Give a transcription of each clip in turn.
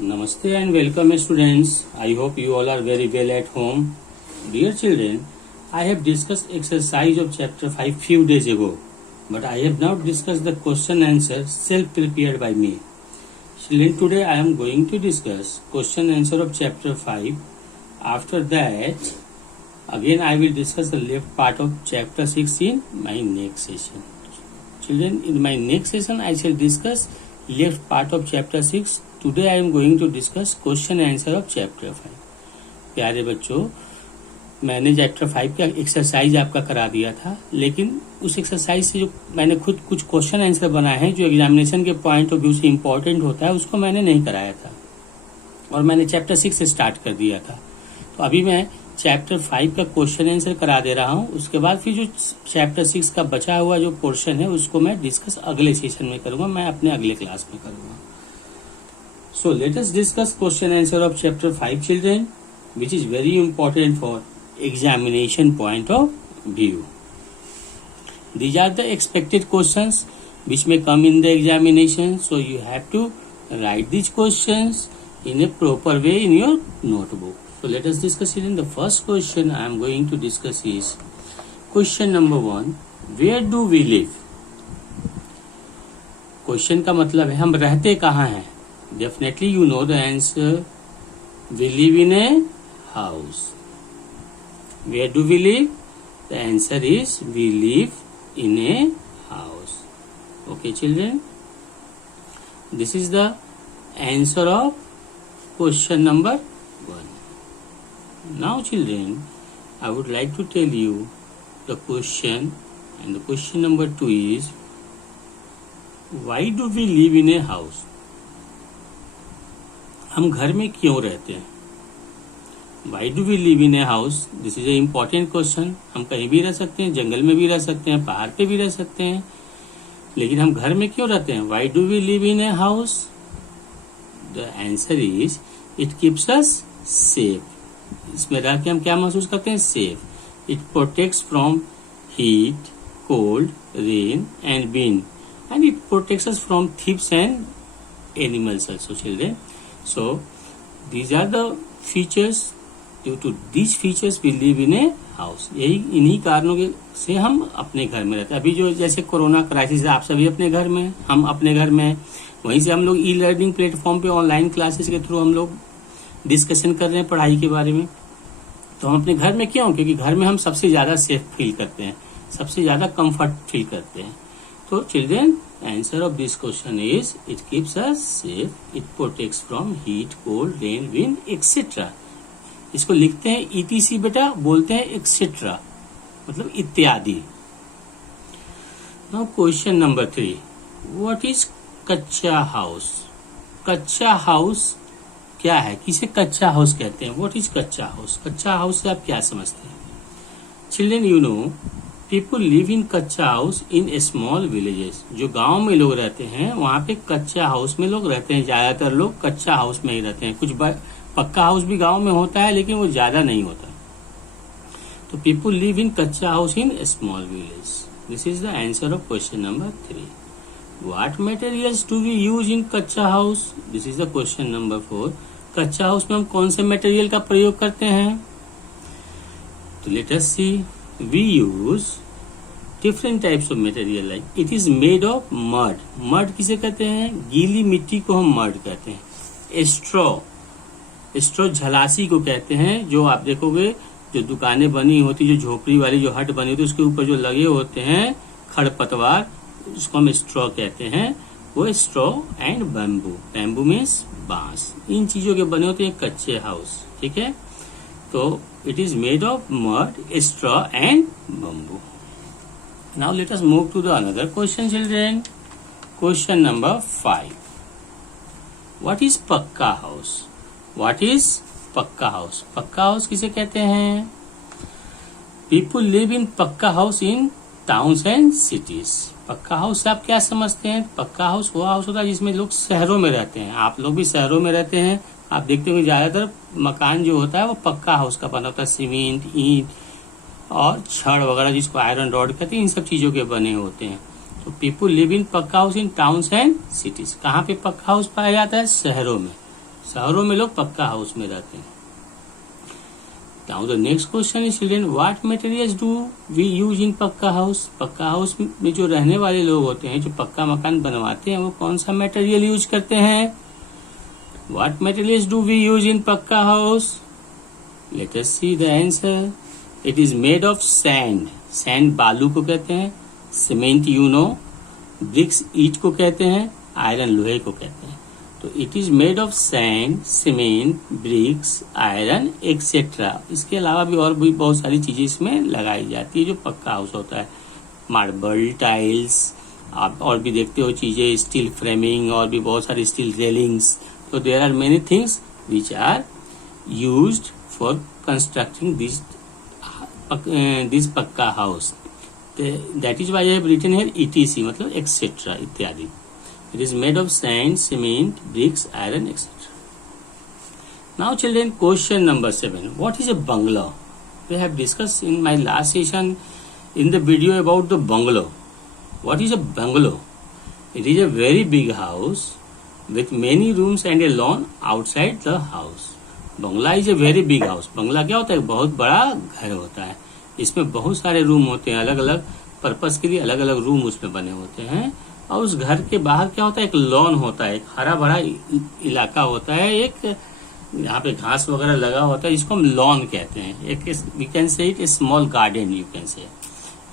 Namaste and welcome students. I hope you all are very well at home. Dear children, I have discussed exercise of chapter 5 few days ago, but I have not discussed the question answer self-prepared by me. Children, today I am going to discuss question answer of chapter 5. After that, again I will discuss the left part of chapter 6 in my next session. Children, in my next session I shall discuss left part of chapter 6. Today I am going to discuss question answer of chapter 5. प्यारे बच्चों, मैंने chapter 5 का exercise आपका करा दिया था, लेकिन उस एक्सरसाइज से जो मैंने खुद कुछ क्वेश्चन आंसर बनाए हैं जो एग्जामिनेशन के पॉइंट ऑफ व्यू से इम्पोर्टेंट होता है, उसको मैंने नहीं कराया था और मैंने चैप्टर 6 से स्टार्ट कर दिया था। तो अभी मैं चैप्टर 5 का क्वेश्चन आंसर करा दे रहा हूँ। उसके बाद फिर जो चैप्टर 6 का बचा हुआ जो पोर्शन है उसको मैं डिस्कस अगले सेशन में करूंगा, मैं अपने अगले क्लास में करूंगा। So let us discuss question answer of chapter 5 children, which is very important for examination point of view. These are the expected questions which may come in the examination, so you have to write these questions in a proper way in your notebook. So let us discuss it. In the first question I am going to discuss is question number 1, where do we live? Question का मतलब है हम रहते कहाँ हैं। Definitely you know the answer. We live in a house. Where do we live? The answer is we live in a house. Okay children, this is the answer of question number 1. Now children, I would like to tell you the question, and the question number 2 is, why do we live in a house? हम घर में क्यों रहते हैं? Why do we live in a house? This is a important question. हम कहीं भी रह सकते हैं, जंगल में भी रह सकते हैं, पहाड़ पे भी रह सकते हैं, लेकिन हम घर में क्यों रहते हैं? Why do we live in a house? The answer is it keeps us safe. इसमें रह के हम क्या महसूस करते हैं? Safe. It protects from heat, cold, rain and wind, and it protects us from thieves and animals also children. So these are the features. Due to these features we live in a house. यही इन्हीं कारणों के से हम अपने घर में रहते हैं। अभी जो जैसे कोरोना क्राइसिस है, आप सभी अपने घर में, हम अपने घर में, वहीं से हम लोग ई लर्निंग प्लेटफॉर्म पे ऑनलाइन क्लासेस के थ्रू हम लोग डिस्कशन कर रहे हैं पढ़ाई के बारे में। तो हम अपने घर में क्यों? क्योंकि घर में हम सबसे ज्यादा सेफ फील करते हैं, सबसे ज्यादा कंफर्ट फील करते हैं। तो children, answer of this question is it keeps us safe, it protects from heat, cold, rain, wind etcetera. इसको लिखते हैं ईटीसी बेटा, बोलते हैं एक्सेट्रा, मतलब इत्यादि। Now question number 3, what is कच्चा हाउस? कच्चा हाउस क्या है? किसे कच्चा हाउस कहते हैं? व्हाट इज कच्चा हाउस? कच्चा हाउस से आप क्या समझते हैं? Children, you know people live in kachcha house in small villages. जो गांव में लोग रहते हैं वहां पे कच्चा हाउस में लोग रहते हैं। ज्यादातर लोग कच्चा हाउस में ही रहते हैं। कुछ पक्का हाउस भी गांव में होता है, लेकिन वो ज्यादा नहीं होता। तो people live in kachcha house in small village. This is the answer of question number 3. What materials do we use in kachcha house? This is the question number 4. Kachcha house में हम कौन से मटेरियल का प्रयोग करते हैं? तो let us see. We use different types of material, like it is made of mud. Mud किसे कहते हैं? गीली मिट्टी को हम mud कहते हैं. straw झलासी को कहते हैं। जो आप देखोगे जो दुकानें बनी होती, जो झोपड़ी वाली जो हट बनी होती, उसके ऊपर जो लगे होते हैं खड़पतवार, उसको हम straw कहते हैं। वो straw and bamboo. Bamboo means बांस। इन चीजों के बने होते हैं कच्चे हाउस, ठीक है। तो it is made of mud, straw and bamboo. Now let us move to the another question children. Question number 5. What is पक्का house? What is पक्का house? पक्का house किसे कहते हैं? People live in पक्का house in towns and cities. पक्का house से आप क्या समझते हैं? पक्का हाउस वो हाउस होता है जिसमें लोग शहरों में रहते हैं। आप लोग भी शहरों में रहते हैं। आप देखते होंगे ज्यादातर मकान जो होता है वो पक्का हाउस का बना होता है। सीमेंट, ईंट और छड़ वगैरह, जिसको आयरन रॉड कहते हैं, इन सब चीजों के बने होते हैं। तो people live in pucca house in towns and cities. कहाँ पे पक्का हाउस पाया जाता है? शहरों में। शहरों में लोग पक्का हाउस में रहते हैं। Now the next question is children, what materials do we use in pucca house? पक्का हाउस में जो रहने वाले लोग होते हैं, जो पक्का मकान बनवाते हैं, वो कौन सा मटेरियल यूज करते हैं? What materials do we use in pucca house? Let us see the answer. It is made of sand. Sand बालू को कहते हैं, सीमेंट यू नो, ब्रिक्स ईंट को कहते हैं, आयरन लोहे को कहते हैं। तो it is made of sand, cement, bricks, iron etcetera. इसके अलावा भी और भी बहुत सारी चीजें इसमें लगाई जाती है जो पक्का हाउस होता है। मार्बल, टाइल्स, आप और भी देखते हो चीजें, स्टील फ्रेमिंग और भी बहुत सारी स्टील रेलिंग्स। तो there are many things which are used for constructing this pucca house. That is why I have written here ETC, मतलब एक्सेट्रा इत्यादि। It is made of sand, cement, bricks, iron, etc. Now children, question number 7. What is a bungalow? We have discussed in my last session in the video about the bungalow. What is a bungalow? It is a very big house with many rooms and a lawn outside the house. Bungalow is a very big house. Bungalow क्या होता है? बहुत बड़ा घर होता है। इसमें बहुत सारे रूम होते हैं, अलग अलग पर्पस के लिए अलग अलग रूम उसमें बने होते हैं। और उस घर के बाहर क्या होता है? एक लॉन होता है, एक हरा भरा इलाका होता है, एक यहाँ पे घास वगैरह लगा होता है, जिसको हम लॉन कहते हैं। एक we can say it a small garden, you can say.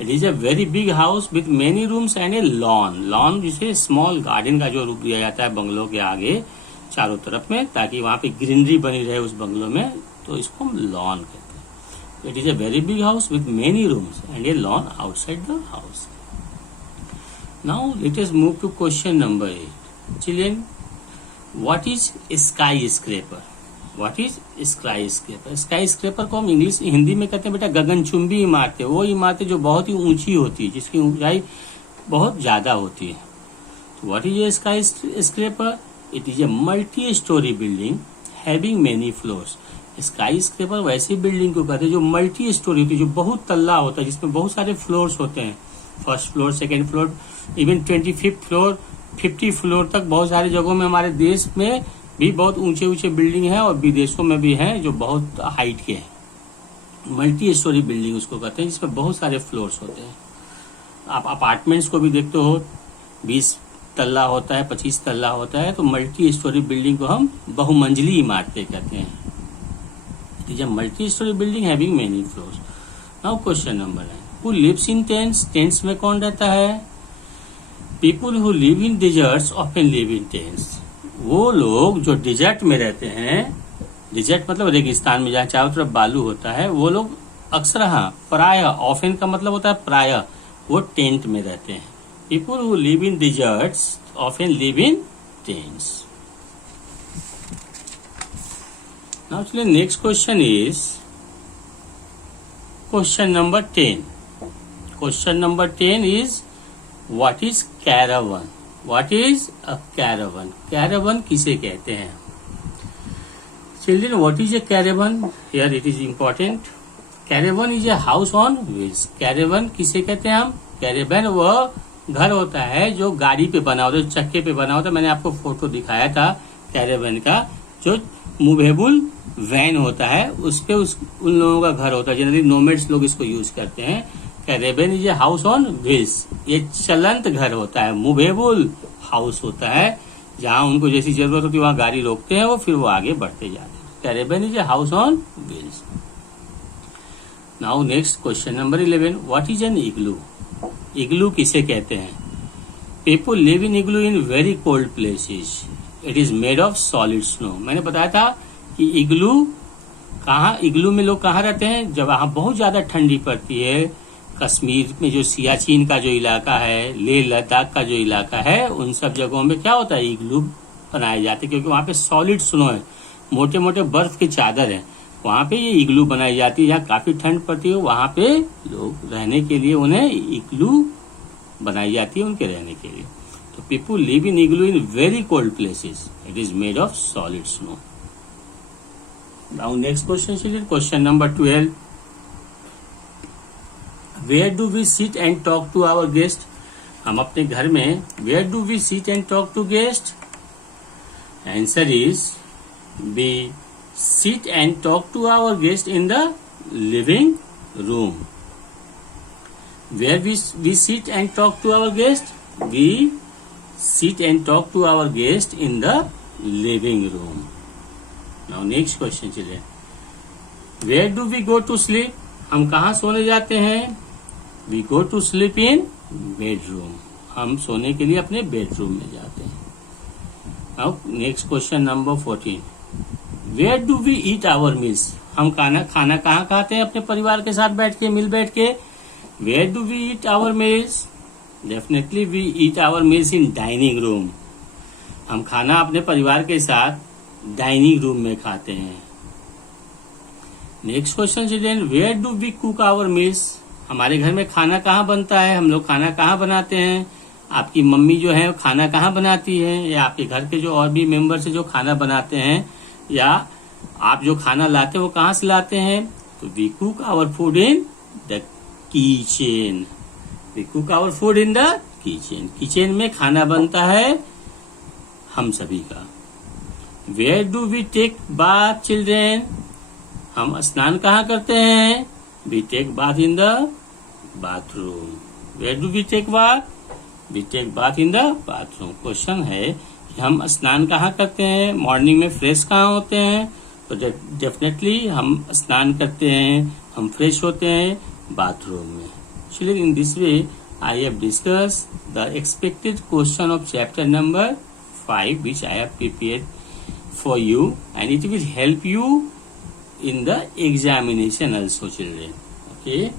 It is a very big house with many rooms and a lawn. Lawn जिसे स्मॉल गार्डन का जो रूप दिया जाता है बंगलो के आगे चारों तरफ में, ताकि वहां पे ग्रीनरी बनी रहे उस बंगलो में, तो इसको हम लॉन कहते हैं। It is a very big house with many rooms and a lawn outside the house. Now let us move to question number 8. Children, what is skyscraper? What is skyscraper? Skyscraper को हम हिंदी में कहते हैं बेटा गगनचुंबी इमारतें। वो इमारतें जो बहुत ही ऊंची होती है, जिसकी ऊंचाई बहुत ज्यादा होती है। तो what is a skyscraper? It is a multi-story building having many floors. skyscraper वैसी बिल्डिंग को कहते हैं जो मल्टी स्टोरी होती है, जो बहुत तल्ला होता है, जिसमें बहुत सारे फ्लोर्स होते हैं। First floor, second floor, even 25th floor, 50 floor तक बहुत सारी जगहों में हमारे देश में भी बहुत ऊंचे ऊंचे बिल्डिंग है और विदेशों में भी है जो बहुत हाइट के हैं। मल्टी स्टोरी बिल्डिंग उसको कहते हैं, जिसमें बहुत सारे फ्लोर्स होते हैं। आप अपार्टमेंट्स को भी देखते हो, 20 तल्ला होता है, 25 तल्ला होता है। तो मल्टी स्टोरी बिल्डिंग को हम बहुमंजिली इमारतें कहते हैं। It is a multi storey building having many floors. Now question number 9. Who lives in tents? Tents में कौन रहता है? People who live in deserts often live in tents. वो लोग जो डिजर्ट में रहते हैं, डिजर्ट मतलब रेगिस्तान में जहाँ चारों तरफ बालू होता है, वो लोग अक्सर, हाँ प्राय, ऑफन का मतलब होता है प्राय, वो टेंट में रहते हैं। People who live in deserts often live in tents. Now next question is question number 10. Question number 10 is, what is caravan? What is a caravan? Caravan किसे कहते हैं? Children, what is a caravan? Here it is important. Caravan is a house on wheels. Caravan किसे कहते हैं हम? Caravan वह घर होता है जो गाड़ी पे बना होता है, चक्के पे बना होता है। मैंने आपको फोटो दिखाया था कैरेवन का, जो मूवेबल वैन होता है, उस पे उन लोगों का घर होता है। जनरली नोमैड्स लोग इसको यूज करते हैं। Caravan is a house on wheels. ये चलंत घर होता है, मूवेबल हाउस होता है, जहां उनको जैसी जरूरत होती है वहां गाड़ी रोकते हैं, वो फिर वो आगे बढ़ते जाते हैं। Caravan is a house on wheels. Now next question number 11. What is an igloo? Igloo किसे कहते हैं? People live in igloo in very cold places. It is made of solid snow. मैंने बताया था कि इग्लू में लोग कहाँ रहते हैं? जब वहां बहुत ज्यादा ठंडी पड़ती है। कश्मीर में जो सियाचिन का जो इलाका है, लेह लद्दाख का जो इलाका है, उन सब जगहों में क्या होता है? इग्लू बनाए जाते हैं, क्योंकि वहां पे सॉलिड स्नो है, मोटे मोटे बर्फ के चादर है। वहां पे ये इग्लू बनाई जाती है। जहाँ काफी ठंड पड़ती है वहां पे लोग रहने के लिए उन्हें इग्लू बनाई जाती है, उनके रहने के लिए। तो people live in igloo in very cold places. It is made of solid snow. Now next question children, question number 12. Where do we sit and talk to our guest? हम अपने घर में where do we sit and talk to guest? Answer is we sit and talk to our guest in the living room. Where we sit and talk to our guest? We sit and talk to our guest in the living room. Now next question children. Where do we go to sleep? हम कहाँ सोने जाते हैं? We go to sleep in bedroom. हम सोने के लिए अपने बेडरूम में जाते हैं. Now next question number 14. Where do we eat our meals? हम खाना कहाँ खाते हैं? अपने परिवार के साथ बैठ के, मिल बैठ के. Where do we eat our meals? Definitely we eat our meals in dining room. हम खाना अपने परिवार के साथ डाइनिंग रूम में खाते हैं. Next question children, where do we cook our meals? हमारे घर में खाना कहाँ बनता है? हम लोग खाना कहाँ बनाते हैं? आपकी मम्मी जो है खाना कहाँ बनाती है? या आपके घर के जो और भी मेंबर्स है जो खाना बनाते हैं, या आप जो खाना लाते हैं वो कहाँ से लाते हैं? तो we cook our food in the kitchen. We cook our food in the kitchen. Kitchen में खाना बनता है हम सभी का. Where do we take bath children? हम स्नान कहाँ करते हैं? We take bath in the bathroom. Where do we take bath? We take bath in the bathroom. Question है कि हम स्नान कहाँ करते हैं? मॉर्निंग में फ्रेश कहाँ होते हैं? तो डेफिनेटली हम स्नान करते हैं, हम फ्रेश होते हैं बाथरूम में. Children, in this way I have discussed the expected question of chapter number 5 which I have prepared for you, and it will help you in the examination also children. Okay,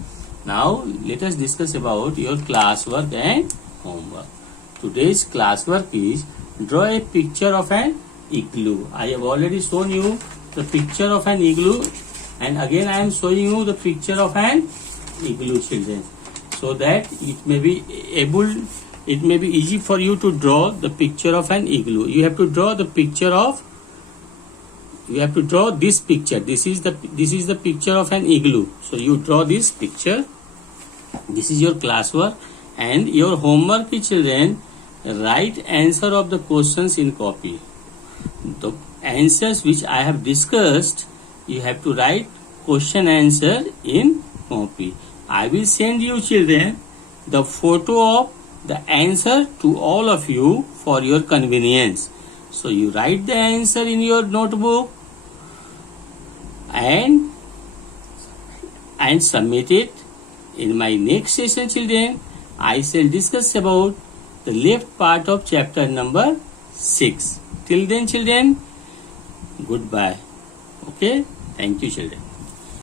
now let us discuss about your classwork and homework. Today's classwork is draw a picture of an igloo. I have already shown you the picture of an igloo, and again I am showing you the picture of an igloo children, so that it may be easy for you to draw the picture of an igloo. You have to draw the picture of, you have to draw this picture. This is the picture of an igloo. So you draw this picture. This is your classwork, and your homework is children, write answer of the questions in copy. The answers which I have discussed, you have to write question answer in copy. I will send you children the photo of the answer to all of you for your convenience. So you write the answer in your notebook and submit it. In my next session children, I shall discuss about the left part of chapter number 6. Till then children, goodbye. Okay, thank you children.